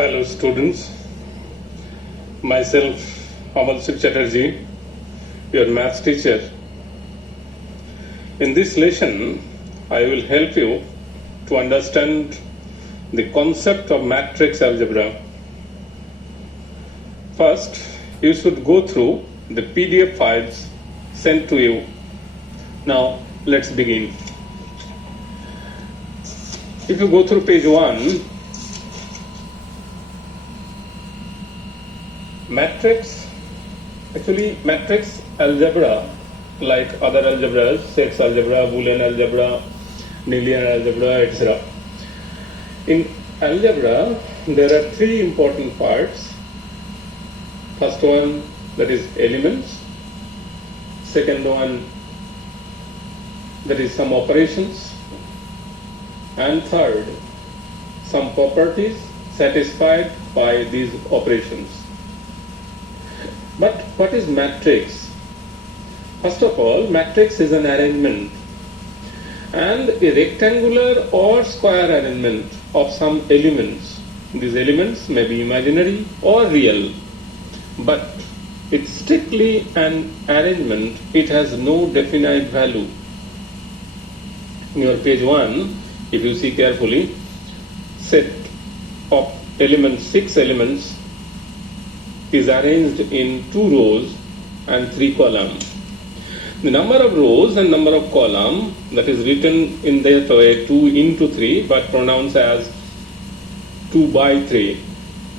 Hello students, myself Amal Singh Chatterjee, your maths teacher. In this lesson, I will help you to understand the concept of matrix algebra. First, you should go through the PDF files sent to you. Now, let's begin. If you go through page 1, matrix algebra, like other algebras, sex algebra, Boolean algebra, Linear algebra, etc. In algebra, there are three important parts. First one, that is elements. Second one, that is some operations. And third, some properties satisfied by these operations. But what is matrix? First of all, matrix is an arrangement and a rectangular or square arrangement of some elements. These elements may be imaginary or real, but it's strictly an arrangement. It has no definite value. In your page 1, if you see carefully, set of elements, 6 elements, is arranged in 2 rows and 3 columns. The number of rows and number of columns, that is written in that way 2 into 3, but pronounced as 2 by 3.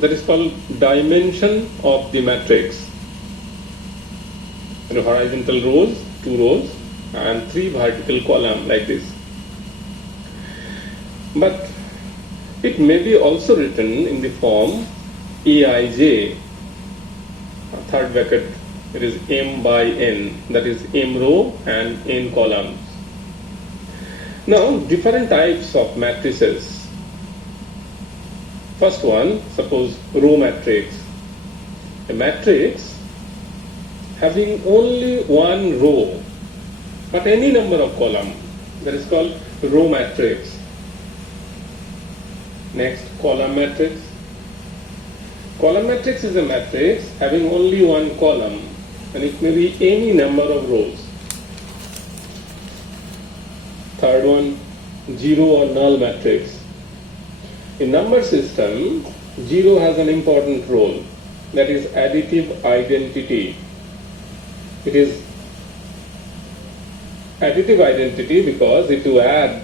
That is called dimension of the matrix. Horizontal rows, 2 rows, and 3 vertical columns like this. But it may be also written in the form Aij, third bracket, it is m by n, that is m row and n columns. Now, different types of matrices. First one, suppose row matrix. A matrix having only one row, but any number of columns, that is called row matrix. Next, column matrix. Column matrix is a matrix having only one column, and it may be any number of rows. Third one, zero or null matrix. In number system, zero has an important role, that is additive identity. It is additive identity because if you add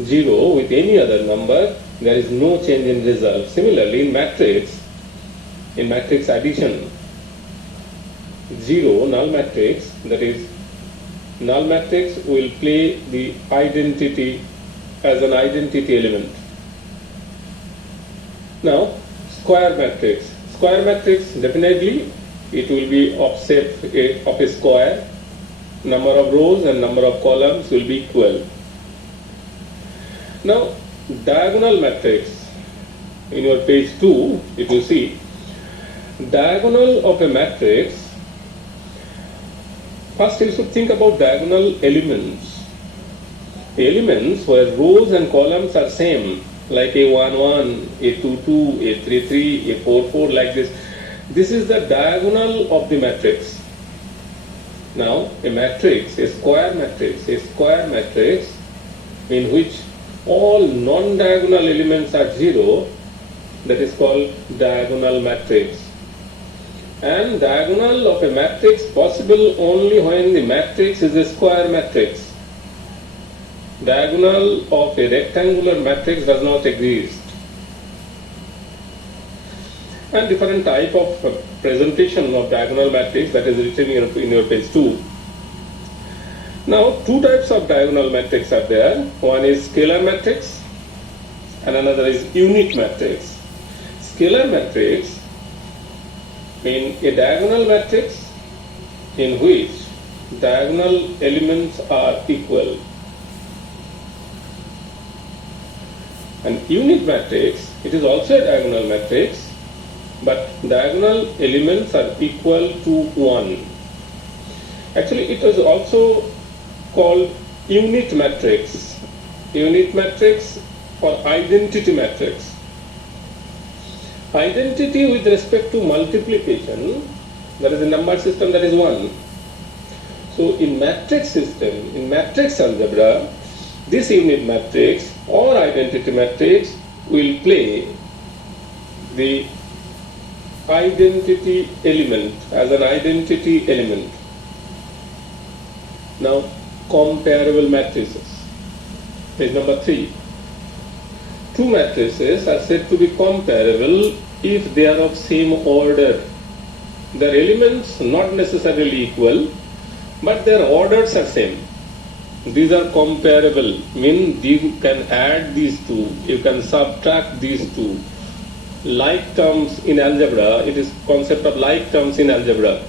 0 with any other number, there is no change in result. Similarly, in matrix addition, 0, null matrix, that is, null matrix will play the identity as an identity element. Now, square matrix. Square matrix, definitely, it will be of shape of a square. Number of rows and number of columns will be equal. Now, diagonal matrix. In your page 2, if you see, diagonal of a matrix, first you should think about diagonal elements. Elements where rows and columns are same, like A11, A22, A33, A44, like this. This is the diagonal of the matrix. Now, a matrix, a square matrix in which all non-diagonal elements are 0, that is called diagonal matrix. And diagonal of a matrix possible only when the matrix is a square matrix. Diagonal of a rectangular matrix does not exist. And different type of presentation of diagonal matrix, that is written in your page 2. Now, 2 types of diagonal matrix are there. One is scalar matrix and another is unit matrix. Scalar matrix means a diagonal matrix in which diagonal elements are equal. And unit matrix, it is also a diagonal matrix, but diagonal elements are equal to 1. Actually, it is also called unit matrix. Unit matrix or identity matrix. identity with respect to multiplication, that is a number system, that is 1. So in matrix system, in matrix algebra, this unit matrix or identity matrix will play the identity element as an identity element. Now, comparable matrices. Page number 3. Two matrices are said to be comparable if they are of same order. Their elements not necessarily equal, but their orders are same. These are comparable, mean you can add these two, you can subtract these two. Like terms in algebra, it is concept of like terms in algebra.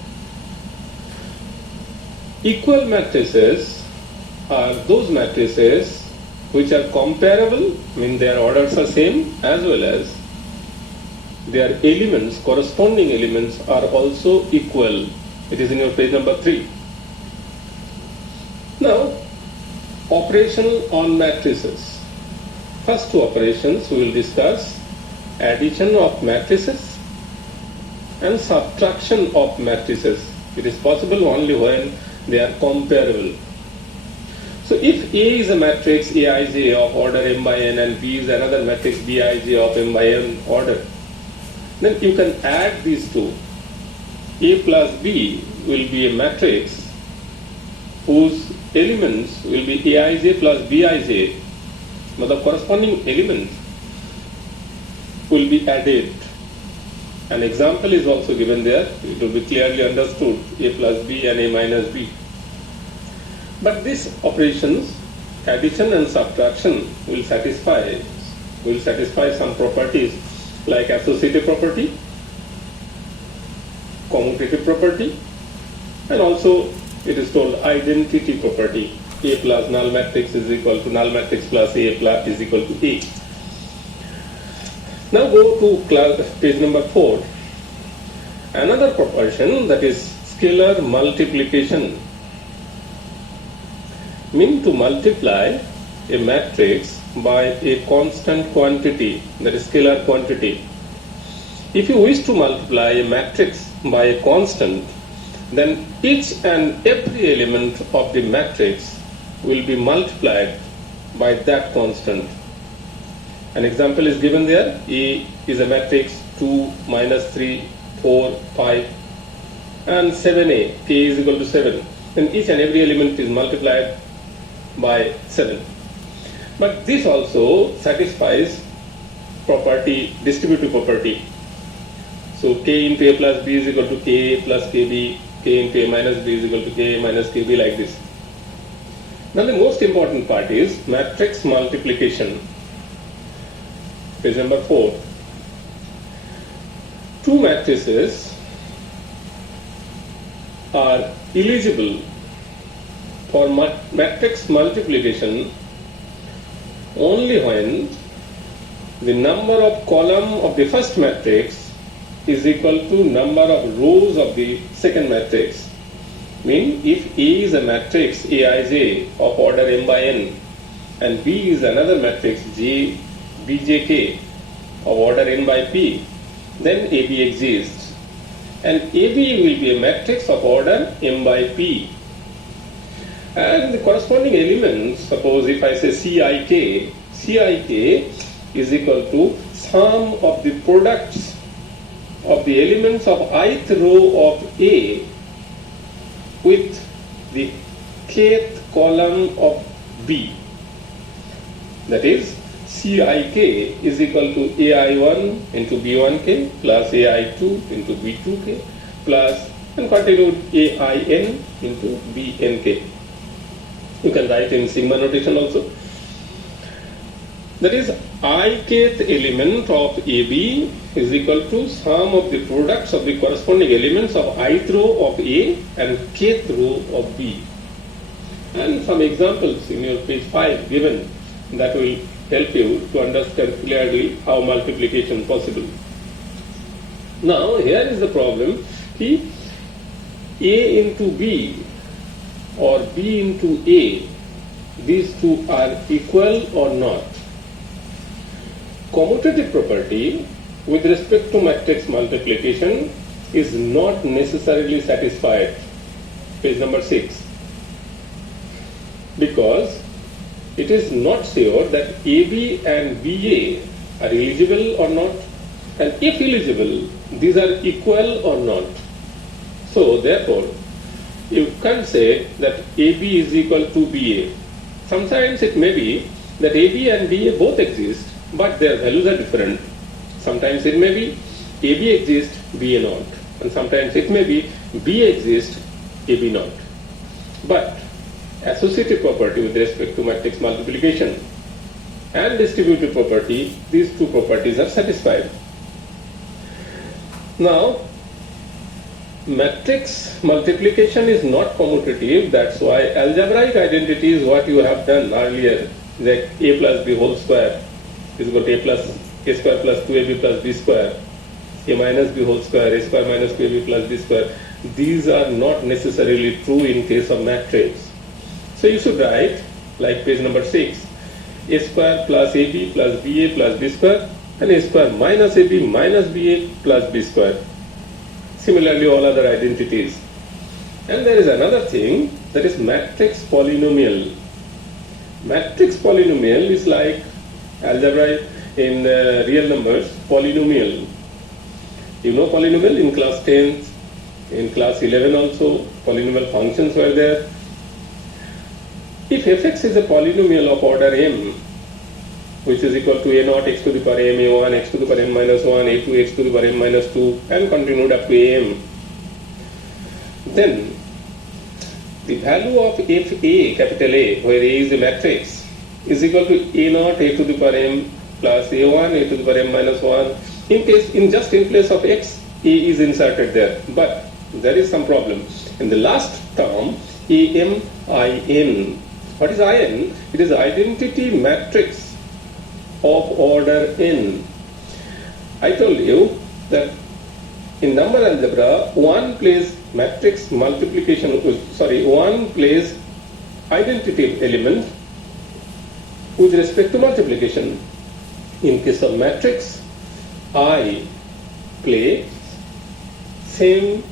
Equal matrices are those matrices which are comparable, mean their orders are same, as well as their elements, corresponding elements, are also equal. It is in your page number 3. Now, operation on matrices. First two operations we will discuss: addition of matrices and subtraction of matrices. It is possible only when they are comparable. So if A is a matrix Aij of order m by n and B is another matrix Bij of m by n order, then you can add these two. A plus B will be a matrix whose elements will be Aij plus Bij, but the corresponding elements will be added. An example is also given there. It will be clearly understood, A plus B and A minus B. But these operations, addition and subtraction, will satisfy some properties like associative property, commutative property, and also it is called identity property. A plus null matrix is equal to null matrix plus A plus is equal to A. Now go to page number 4. Another proportion, that is scalar multiplication, mean to multiply a matrix by a constant quantity, that is scalar quantity. If you wish to multiply a matrix by a constant, then each and every element of the matrix will be multiplied by that constant. An example is given there. A is a matrix 2, minus 3, 4, 5 and 7a. K is equal to 7. Then each and every element is multiplied by 7. But this also satisfies property, distributive property. So K into A plus B is equal to K plus KB, K into A minus B is equal to K minus KB, like this. Now the most important part is matrix multiplication. Page number 4. Two matrices are eligible for matrix multiplication only when the number of column of the first matrix is equal to number of rows of the second matrix. Mean if A is a matrix Aij of order m by n and B is another matrix Bjk of order n by p, then AB exists, and AB will be a matrix of order m by p. And the corresponding elements, suppose if I say Cik is equal to sum of the products of the elements of ith row of A with the kth column of B. That is, Cik is equal to Ai1 into B1k plus Ai2 into B2k plus and continued Ain into Bnk. You can write in sigma notation also. That is, ikth element of AB is equal to sum of the products of the corresponding elements of ith row of A and kth row of B. And some examples in your page 5 given that will help you to understand clearly how multiplication is possible. Now here is the problem. A into B or B into A, these two are equal or not. Commutative property with respect to matrix multiplication is not necessarily satisfied. Page number 6. Because it is not sure that AB and BA are eligible or not, and if eligible, these are equal or not. So therefore, you can't say that AB is equal to BA. Sometimes it may be that AB and BA both exist, but their values are different. Sometimes it may be AB exists, BA not, and sometimes it may be BA exists, AB not. But associative property with respect to matrix multiplication and distributive property, these two properties are satisfied. Now, matrix multiplication is not commutative, that's why algebraic identity is what you have done earlier, that a plus b whole square is equal to a square plus 2ab plus b square, a minus b whole square, a square minus 2ab plus b square. These are not necessarily true in case of matrix. So you should write, like page number 6, a square plus ab plus ba plus b square, and a square minus ab minus ba plus b square. Similarly, all other identities. And there is another thing, that is matrix polynomial. Matrix polynomial is like algebra in real numbers, polynomial. You know polynomial in class 10, in class 11 also, polynomial functions were there. If fx is a polynomial of order m, which is equal to a naught x to the power m, a1 x to the power n minus 1, a2 x to the power n minus 2, and continued up to am, then the value of fa, capital A, where A is a matrix, is equal to a naught a to the power m plus a1 a to the power m minus 1. In place of x, a is inserted there. But there is some problem. In the last term, am, in. What is in? It is identity matrix of order n. I told you that in number algebra, one plays matrix multiplication, one plays identity element with respect to multiplication. In case of matrix, I play same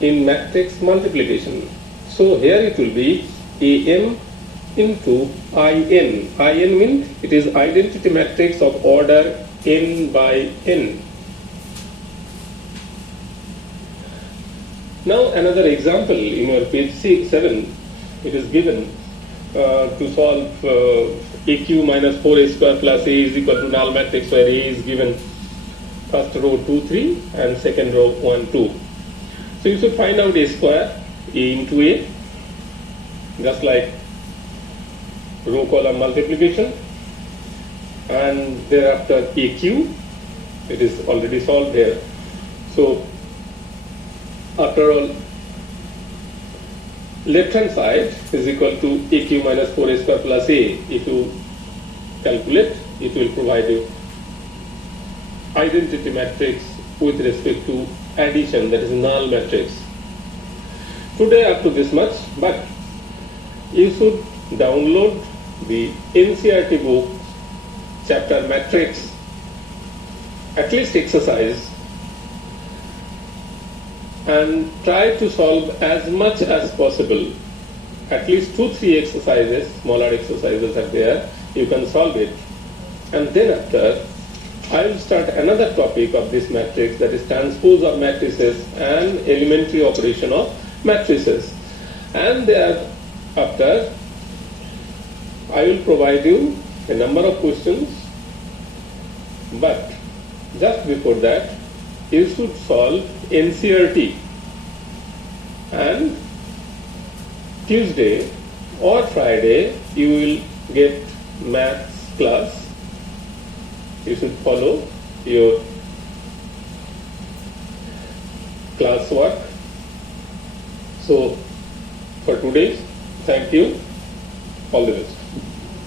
in matrix multiplication. So here it will be am into in. In means it is identity matrix of order n by n. Now another example in your page 7, it is given to solve aq minus 4a square plus a is equal to null matrix where a is given first row 2, 3 and second row 1, 2. So you should find out a square, a into a, just like row column multiplication, and thereafter aq, it is already solved here. So after all, left hand side is equal to aq minus 4a square plus a. If you calculate, it will provide you identity matrix with respect to addition, that is null matrix. Today up to this much, but you should download the NCERT book, chapter matrix, at least exercise, and try to solve as much as possible. At least 2-3 exercises, smaller exercises are there, you can solve it. And then after, I will start another topic of this matrix, that is transpose of matrices and elementary operation of matrices. And thereafter, I will provide you a number of questions, but just before that, you should solve NCERT, and Tuesday or Friday you will get maths class. You should follow your classwork. So for today, thank you, all the best.